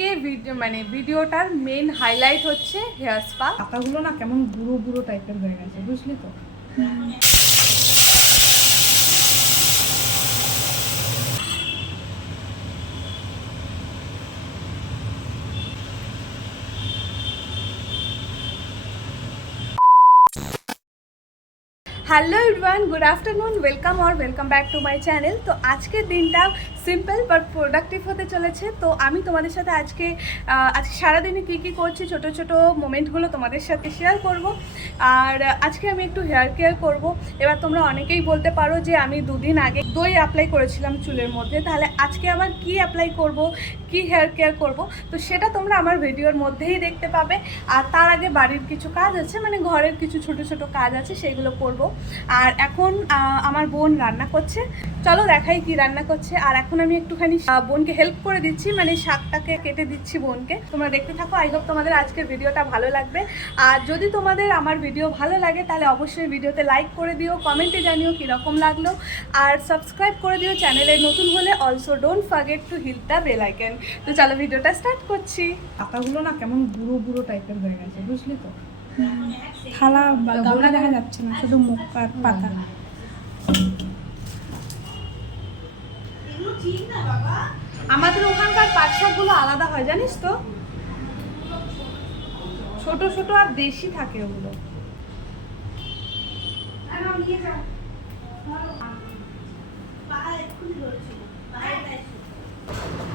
আজকে ভিডিওটার main highlight হচ্ছে হেয়ার স্পা। পাতাগুলো না কেমন বুড়ো বুড়ো টাইপের হয়ে গেছে, বুঝলি তো। Hello everyone, good afternoon, welcome back to my channel. তো আজকের দিনটা সিম্পল বাট প্রোডাক্টিভ হতে চলেছে। তো আমি তোমাদের সাথে আজকে সারাদিনে কী করছি ছোট ছোট মোমেন্টগুলো তোমাদের সাথে শেয়ার করব। আর আজকে আমি একটু হেয়ার কেয়ার করব। এবার তোমরা অনেকেই বলতে পারো যে আমি দুদিন আগে দই অ্যাপ্লাই করেছিলাম চুলের মধ্যে, তাহলে আজকে আবার কি অ্যাপ্লাই করব, কি হেয়ার কেয়ার করব, তো সেটা তোমরা আমার ভিডিওর মধ্যেই দেখতে পাবে। আর তার আগে বাড়ির কিছু কাজ আছে, মানে ঘরের কিছু ছোট ছোট কাজ আছে, সেইগুলো করব। আর এখন আমার বোন রান্না করছে, চলো দেখাই কি রান্না করছে। আর এখন আমি একটুখানি বোনকে হেল্প করে দিচ্ছি, মানে শাকটাকে কেটে দিচ্ছি বোনকে। তোমরা দেখতে থাকো, আই হোপ তোমাদের আজকের ভিডিওটা ভালো লাগবে। আর যদি তোমাদের আমার ভিডিও ভালো লাগে তাহলে অবশ্যই ভিডিওতে লাইক করে দিও, কমেন্টে জানিও কীরকম লাগলো, আর সাবস্ক্রাইব করে দিও চ্যানেলে নতুন হলে। Also don't forget to hit the bell icon. তো চলো ভিডিওটা স্টার্ট করছি। পাতাগুলো না কেমন বুড়ো বুড়ো টাইপের হয়ে গেছে, বুঝলি তো। থালা বা গামলা দেখা যাচ্ছে না, শুধু মুখ আর পাতা। আমাদের ওখানকার পাট শাকগুলো আলাদা হয় জানিস তো, ছোট ছোট আর দেশি থাকে ওগুলো।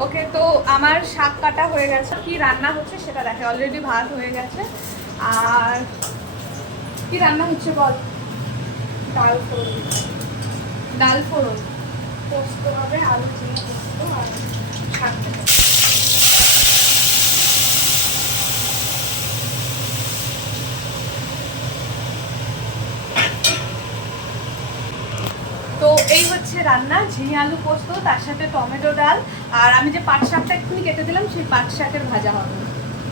ওকে, তো আমার শাক কাটা হয়ে গেছে। কি রান্না হচ্ছে সেটা দেখে, অলরেডি ভাত হয়ে গেছে। আর কি রান্না হচ্ছে বল? ডাল ফোড়ন পোস্ত হবে, আলু চিনি পোস্ত আর শাক দেবে। তো এই হচ্ছে রান্না, ঝিঙে আলু পোস্ত, তার সাথে টমেটো ডাল। আর আমি যে পাট শাকটা এক্ষুনি কেটে দিলাম, সেই পাট শাকের ভাজা হবে।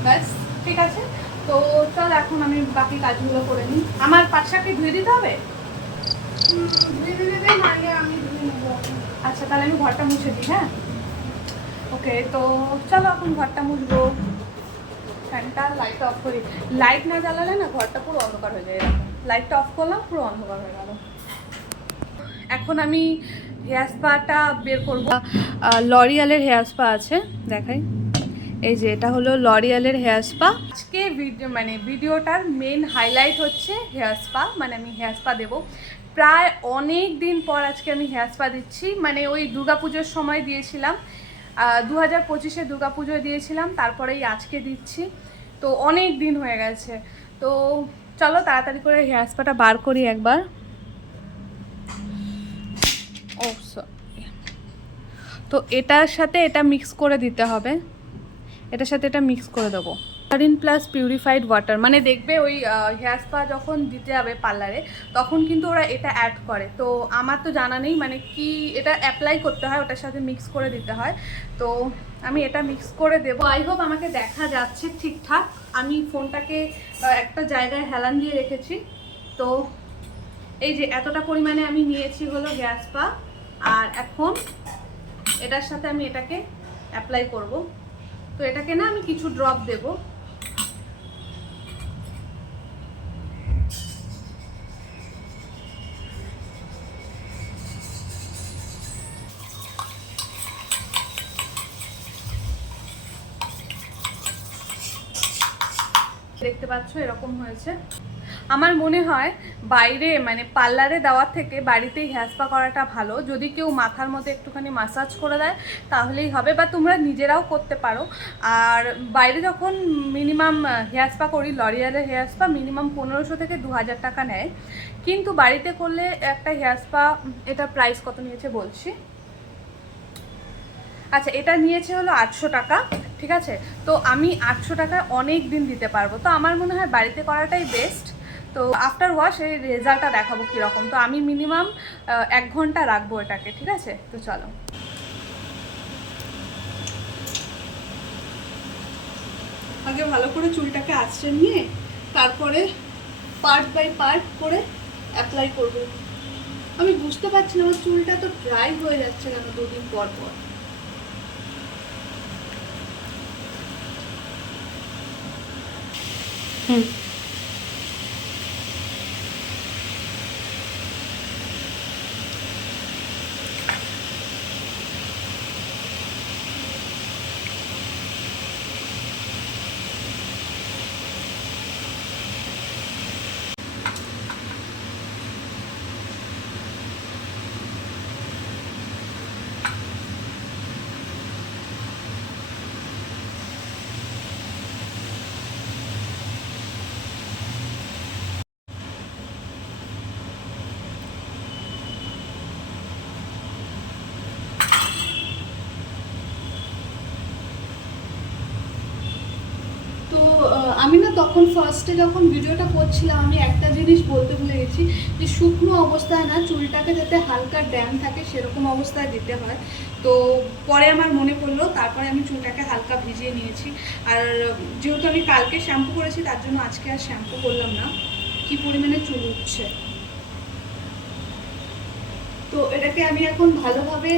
ব্যাস, ঠিক আছে। তো চল এখন আমি বাকি কাজগুলো করে নিই। আমার পাট শাককে ধুয়ে দিতে হবে? আচ্ছা, তাহলে আমি ঘরটা মুছে দিই। হ্যাঁ, ওকে। তো চলো এখন ঘরটা মুছবো। ফ্যানটা লাইটটা অফ করি, লাইট না জ্বালালে না ঘরটা পুরো অন্ধকার হয়ে যায়। এরকম লাইটটা অফ করলাম, পুরো অন্ধকার হয়ে গেল। এখন আমি হেয়ার স্পাটা বের করব। লরিয়ালের হেয়ার স্পা আছে, দেখাই। এই যে এটা হলো লরিয়ালের হেয়ার স্পা। আজকে ভিডিওটার মেন হাইলাইট হচ্ছে হেয়ার স্পা, মানে আমি হেয়ার স্পা দেবো। প্রায় অনেক দিন পর আজকে আমি হেয়ার স্পা দিচ্ছি, মানে ওই দুর্গাপুজোর সময় দিয়েছিলাম, 2025-এ দুর্গাপুজোয় দিয়েছিলাম, তারপরেই আজকে দিচ্ছি। তো অনেক দিন হয়ে গেছে। তো চলো তাড়াতাড়ি করে হেয়ার স্পাটা বার করি একবার। ও সরি। তো এটার সাথে এটা মিক্স করে দিতে হবে, এটার সাথে এটা মিক্স করে দেবো। ক্লোরিন প্লাস পিউরিফাইড ওয়াটার, মানে দেখবে ওই হেয়ার স্পা যখন দিতে যাবে পার্লারে, তখন কিন্তু ওরা এটা অ্যাড করে। তো আমার তো জানা নেই মানে কি এটা অ্যাপ্লাই করতে হয়, ওটার সাথে মিক্স করে দিতে হয়। তো আমি এটা মিক্স করে দেবো। আই হোপ আমাকে দেখা যাচ্ছে ঠিকঠাক। আমি ফোনটাকে একটা জায়গায় হেলান দিয়ে রেখেছি। তো এই যে এতটা পরিমাণে আমি নিয়েছি হলো হেয়ার স্পা, আর এখন এটার সাথে আমি এটাকে অ্যাপ্লাই করব। তো এটাকে না আমি কিছু ড্রপ দেব। দেখতে পাচ্ছ এরকম হয়েছে। আমার মনে হয় বাইরে মানে পার্লারে দেওয়ার থেকে বাড়িতেই হেয়ার স্পা করাটা ভালো। যদি কেউ মাথার মধ্যে একটুখানি ম্যাসাজ করে দেয় তাহলেই হবে, বা তোমরা নিজেরাও করতে পারো। আর বাইরে যখন মিনিমাম হেয়ার স্পা করি, লরিয়ালের হেয়ার স্পা মিনিমাম 1500 থেকে 2000 টাকা নেয়, কিন্তু বাড়িতে করলে একটা হেয়ার স্পা, এটা প্রাইস কত নিয়েছে বলছি। আচ্ছা, এটা নিয়েছে হলো 800 টাকা, ঠিক আছে। তো আমি 800 টাকায় অনেক দিন দিতে পারবো। তো আমার মনে হয় বাড়িতে করাটাই বেস্ট। তো আফটার ওয়াশ এই রেজাল্টটা দেখাবো কীরকম। তো আমি মিনিমাম 1 ঘন্টা রাখবো এটাকে, ঠিক আছে। তো চলো, আগে ভালো করে চুলটাকে আঁচড়ে নিয়ে তারপরে পার্ট বাই পার্ট করে অ্যাপ্লাই করবো। আমি বুঝতে পারছি না আমার চুলটা তো ড্রাই হয়ে যাচ্ছে কেন 2 দিন পর পর। হুম। তো আমি না তখন ফার্স্টে যখন ভিডিওটা করছিলাম আমি একটা জিনিস বলতে ভুলে গেছি যে শুকনো অবস্থায় না চুলটাকে যাতে হালকা ড্যাম থাকে সেরকম অবস্থায় দিতে হয়। তো পরে আমার মনে পড়লো, তারপরে আমি চুলটাকে হালকা ভিজিয়ে নিয়েছি। আর যেহেতু আমি কালকে শ্যাম্পু করেছি তার জন্য আজকে আর শ্যাম্পু করলাম না। কি পরিমাণে চুল উঠছে! তো এটাকে আমি এখন ভালোভাবে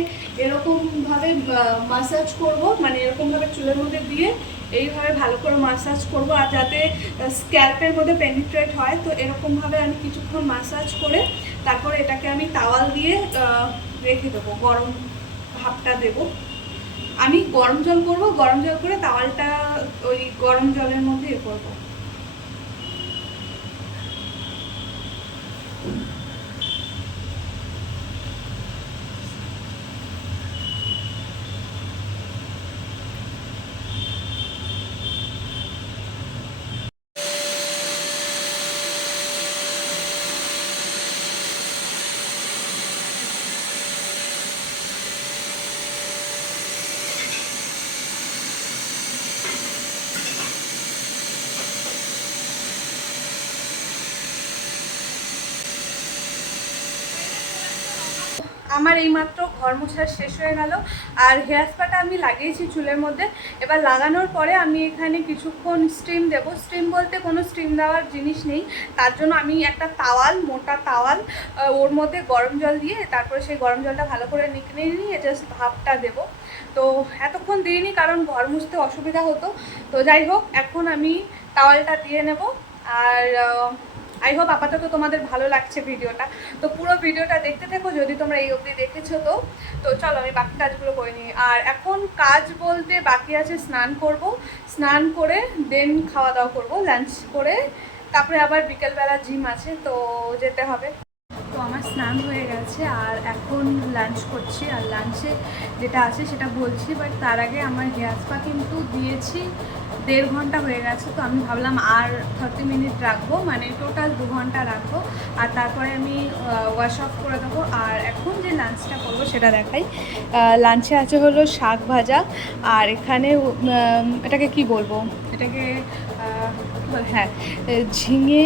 এরকমভাবে মাসাজ করব, মানে এরকমভাবে চুলের মধ্যে দিয়ে এইভাবে ভালো করে মাসাজ করব, আর যাতে স্ক্যাল্পের মধ্যে পেনিট্রেট হয়। তো এরকমভাবে আমি কিছুক্ষণ মাসাজ করে তারপর এটাকে আমি তাওয়াল দিয়ে রেখে দেবো, গরম ভাপটা দেব। আমি গরম জল করব, গরম জল করে তাওয়ালটা ওই গরম জলের মধ্যে করবো। আমার এইমাত্র ঘর মোছা শেষ হয়ে গেল, আর হেয়ার স্পাটা আমি লাগিয়েছি চুলের মধ্যে। এবার লাগানোর পরে আমি এখানে কিছুক্ষণ স্টিম দেবো। স্টিম বলতে কোনো স্টিম দেওয়ার জিনিস নেই, তার জন্য আমি একটা তাওয়াল, মোটা তাওয়াল, ওর মধ্যে গরম জল দিয়ে তারপরে সেই গরম জলটা ভালো করে নিয়ে জাস্ট ভাপটা দেবো। তো এতক্ষণ দিইনি কারণ ঘর মুছতে অসুবিধা হতো। তো যাই হোক, এখন আমি তাওয়ালটা দিয়ে নেব। আর আই হোপ আপাতত তোমাদের ভালো লাগছে ভিডিওটা। তো পুরো ভিডিওটা দেখতে থেকো যদি তোমরা এই অবধি দেখেছো। তো চলো আমি বাকি কাজগুলো করে নিই। আর এখন কাজ বলতে বাকি আছে স্নান করব, স্নান করে দেন খাওয়া দাওয়া করবো, লাঞ্চ করে তারপরে আবার বিকেলবেলা জিম আছে, তো যেতে হবে। তো আমার স্নান হয়ে গেছে আর এখন লাঞ্চ করছি, আর লাঞ্চে যেটা আছে সেটা বলছি। বাট তার আগে আমার হেয়ার স্পা কিন্তু দিয়েছি 1.5 ঘন্টা হয়ে গেছে। তো আমি ভাবলাম আর 30 মিনিট রাখবো, মানে টোটাল 2 ঘন্টা রাখবো, আর তারপরে আমি ওয়াশ অফ করে দেবো। আর এখন যে লাঞ্চটা করবো সেটা দেখাই। লাঞ্চে আছে হলো শাক ভাজা, আর এখানে এটাকে কি বলবো, এটাকে হ্যাঁ ঝিঙে,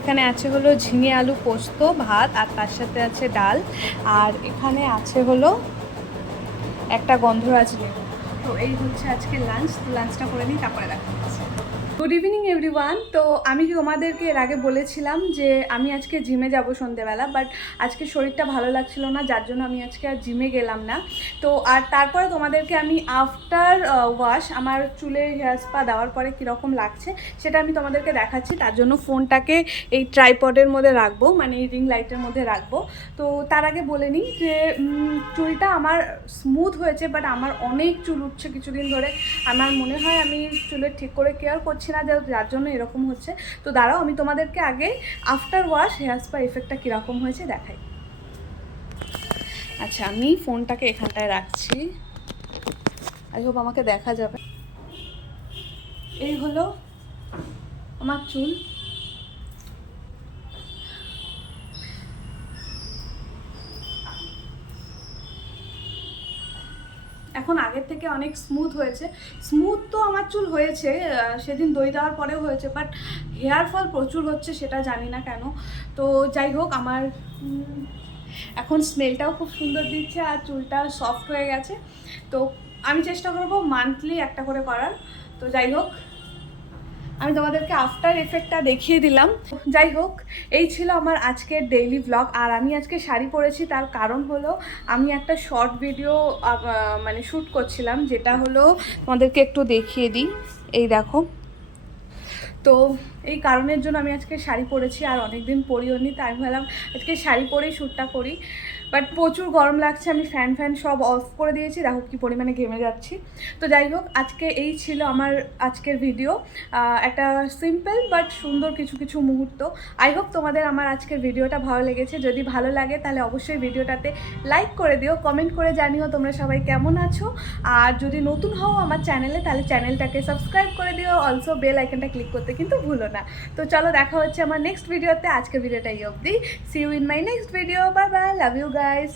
এখানে আছে হলো ঝিঙে আলু পোস্ত ভাত, আর তার সাথে আছে ডাল, আর এখানে আছে হলো একটা গন্ধরাজ লেবু। তো এই হচ্ছে আজকে লাঞ্চ। তো লাঞ্চটা করে নিই, তারপরে দেখা হচ্ছে। Good evening everyone. তো আমি তোমাদেরকে এর আগে বলেছিলাম যে আমি আজকে জিমে যাব সন্ধ্যেবেলা, বাট আজকে শরীরটা ভালো লাগছিল না, যার জন্য আমি আজকে আর জিমে গেলাম না। তো আর তারপরে তোমাদেরকে আমি আফটার ওয়াশ আমার চুলে হেয়ার স্পা দেওয়ার পরে কীরকম লাগছে সেটা আমি তোমাদেরকে দেখাচ্ছি। তার জন্য ফোনটাকে এই ট্রাইপডের মধ্যে রাখবো, মানে এই রিং লাইটের মধ্যে রাখবো। তো তার আগে বলে নিই যে চুলটা আমার স্মুথ হয়েছে, বাট আমার অনেক চুল উঠছে কিছুদিন ধরে। আমার মনে হয় আমি চুলের ঠিক করে কেয়ার করছি না, যার জন্য এরকম হচ্ছে। তো দাঁড়াও আমি তোমাদেরকে আগে আফটার ওয়াশ হেয়ার স্পা এফেক্টটা কীরকম হয়েছে দেখাই। আচ্ছা, আমি ফোনটাকে এখানটায় রাখছি, আই হোপ আমাকে দেখা যাবে। এই হলো আমার চুল। এখন আগের থেকে অনেক স্মুথ হয়েছে। স্মুথ তো আমার চুল হয়েছে, সেদিন দই দেওয়ার পরেও হয়েছে, বাট হেয়ার ফল প্রচুর হচ্ছে, সেটা জানি না কেন। তো যাই হোক, আমার এখন স্মেলটাও খুব সুন্দর দিচ্ছে, আর চুলটা সফট হয়ে গেছে। তো আমি চেষ্টা করবো মান্থলি একটা করে করার। তো যাই হোক, আমি তোমাদেরকে আফটার এফেক্টটা দেখিয়ে দিলাম। যাই হোক, এই ছিল আমার আজকের ডেইলি ব্লগ। আর আমি আজকে শাড়ি পরেছি, তার কারণ হলো আমি একটা শর্ট ভিডিও মানে শ্যুট করছিলাম, যেটা হলো তোমাদেরকে একটু দেখিয়ে দিই। এই দেখো, তো এই কারণের জন্য আমি আজকে শাড়ি পরেছি, আর অনেক দিন পরিও নি, তাই আমি ভাবলাম আজকে শাড়ি পরেই শ্যুটটা করি। বাট প্রচুর গরম লাগছে, আমি ফ্যান সব অফ করে দিয়েছি, দেখো কী পরিমাণে ঘেমে যাচ্ছি। তো যাই হোক, আজকে এই ছিল আমার আজকের ভিডিও, একটা সিম্পল বাট সুন্দর কিছু কিছু মুহূর্ত। আই হোপ তোমাদের আমার আজকের ভিডিওটা ভালো লেগেছে। যদি ভালো লাগে তাহলে অবশ্যই ভিডিওটাতে লাইক করে দিও, কমেন্ট করে জানিও তোমরা সবাই কেমন আছো। আর যদি নতুন হও আমার চ্যানেলে তাহলে চ্যানেলটাকে সাবস্ক্রাইব করে দিও, অলসো বেল আইকনটা ক্লিক করতে কিন্তু ভুলো না। তো চলো, দেখা হচ্ছে আমার নেক্সট ভিডিওতে। আজকের ভিডিওটা এই অবধি। See you in my next video. Bye bye, love you guys.